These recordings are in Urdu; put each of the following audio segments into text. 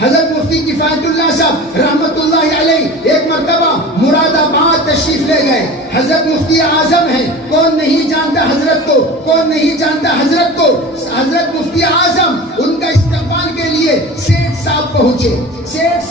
حضرت مفتی کفایت اللہ صاحب رحمت اللہ علیہ ایک مرتبہ مراد آباد تشریف لے گئے. حضرت مفتی اعظم ہیں, کون نہیں جانتا حضرت کو, کون نہیں جانتا حضرت کو. حضرت مفتی اعظم ان کا استقبال کے لیے سیٹھ صاحب پہنچے. سیٹھ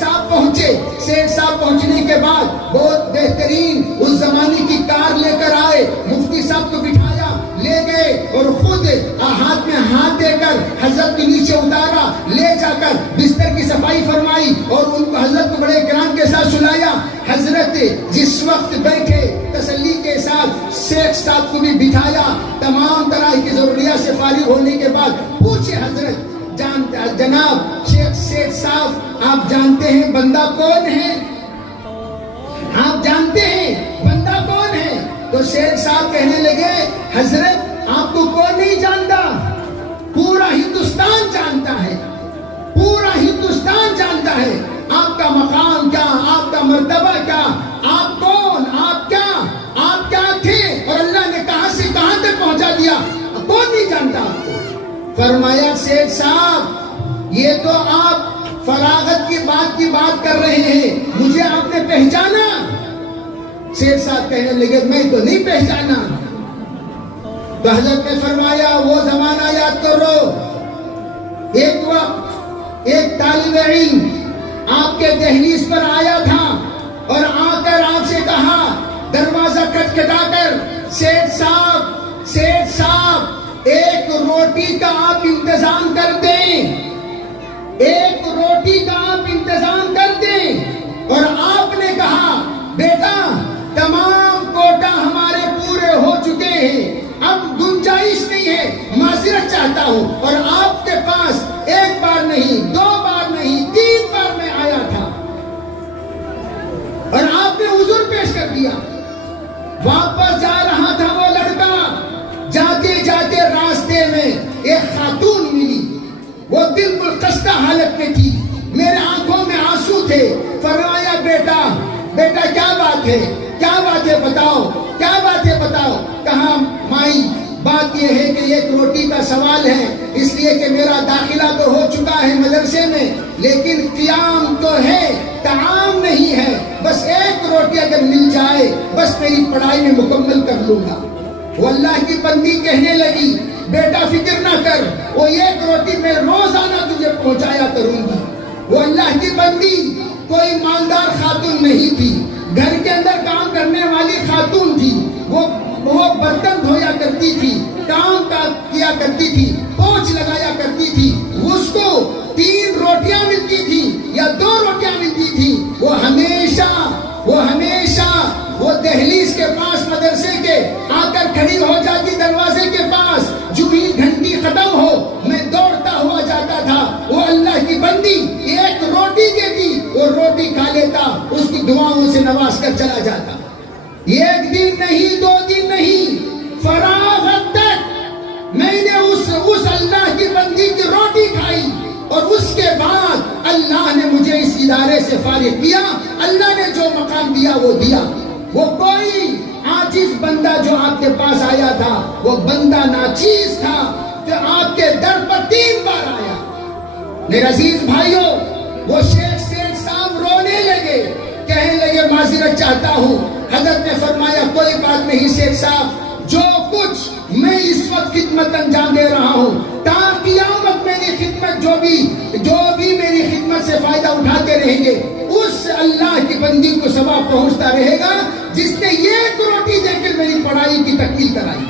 صاحب پہنچنے کے بعد بہت بہترین اس زمانے کی کار لے کر آئے. مفتی صاحب کو بٹھایا, لے گئے اور خود ہاتھ میں ہاتھ دے کر حضرت کے نیچے اتارا, لے جا کر بستر کی صفائی فرمائی اور ان کو حضرت کو بڑے اکرام کے ساتھ سلایا. حضرت جس وقت بیٹھے تسلی کے ساتھ شیخ صاحب کو بھی بٹھایا. تمام طرح کی ضروریات سے فارغ ہونے کے بعد پوچھے حضرت جناب شیخ صاحب آپ جانتے ہیں بندہ کون ہے؟ آپ جانتے ہیں بندہ کون ہے؟ تو شیخ صاحب کہنے لگے حضرت آپ کو کون نہیں جانتا, پورا ہندوستان جانتا ہے, پورا ہندوستان جانتا ہے آپ کا مقام کیا, آپ کا مرتبہ کیا, آپ کون, آپ کیا تھے اور اللہ نے کہاں سے کہاں تک پہنچا دیا, کون نہیں جانتا آپ کو. فرمایا شیخ صاحب یہ تو آپ فراغت کی بات کر رہے ہیں, مجھے آپ نے پہچانا؟ شیخ صاحب کہنے لگے میں تو نہیں پہچانا. تو حضرت نے فرمایا وہ زمانہ یاد کرو, ایک وقت ایک طالب علم آپ کے دہلیز پر آیا تھا اور آ کر آپ سے کہا دروازہ کھٹکھٹا کر, سیٹھ صاحب ایک روٹی کا آپ انتظام کر دیں, ایک روٹی کا آپ انتظام کر دیں. اور آپ نے کہا بیٹا تمام کوٹا ہمارے پورے ہو چکے ہیں, اب گنجائش نہیں ہے, معذرت چاہتا ہوں. اور آپ کے پاس ایک بار نہیں, دو بار نہیں, 3 بار میں آیا تھا اور آپ نے عذر پیش کر دیا. واپس جا رہا تھا وہ لڑکا, جاتے جاتے راستے میں ایک خاتون ملی, وہ بالکل خستہ حالت میں تھی, میرے آنکھوں میں آنسو تھے. فرمایا بیٹا کیا بات ہے بتاؤ. کہا مائی بات یہ ہے کہ ایک روٹی کا سوال ہے, اس لیے کہ میرا داخلہ تو ہو چکا ہے مدرسے میں, لیکن قیام تو ہے, طعام نہیں ہے. بس ایک روٹی اگر مل جائے بس میری پڑھائی میں مکمل کر لوں گا. وہ اللہ کی بندی کہنے لگی بیٹا فکر نہ کر, وہ ایک روٹی میں روزانہ تجھے پہنچایا کروں گی. وہ اللہ کی بندی کوئی مالدار خاتون نہیں تھی, گھر کے اندر کام کرنے والی خاتون تھی. وہ برتن دھویا کرتی تھی, کام کیا کرتی تھی, پوچھ لگایا کرتی تھی. اس کو 3 روٹیاں ملتی تھی یا 2 روٹیاں ملتی تھی. وہ ہمیشہ وہ دہلیز کے پاس مدرسے کے آ کر کھڑی ہو جاتی دروازے کے پاس. جو بھی گھنٹی ختم ہو میں دوڑتا ہوا جاتا تھا. وہ اللہ کی بندی ایک روٹی دیتی, وہ روٹی کھا لیتا, اس کی دعاؤں سے نواز کر چلا جاتا. 1 دن نہیں, 2 دن نہیں, فراغت تک میں نے اس اللہ کی بندی کی روٹی کھائی. اور اس کے بعد اللہ نے مجھے اس ادارے سے فارغ کیا. اللہ نے جو مقام دیا وہ دیا. وہ کوئی عاجز بندہ جو آپ کے پاس آیا تھا وہ بندہ ناچیز تھا کہ آپ کے در پر 3 بار آیا. میرے عزیز بھائیوں, وہ شیخ صاحب رونے لگے, کہنے لگے معذرت چاہتا ہوں. حضرت نے فرمایا کوئی بات نہیں شیخ صاحب, جو کچھ میں اس وقت خدمت انجام دے رہا ہوں تا قیامت میری خدمت جو بھی میری خدمت سے فائدہ اٹھاتے رہیں گے اس اللہ کی بندی کو ثواب پہنچتا رہے گا جس نے 1 روٹی دے کر میری پڑھائی کی تکمیل کرائی.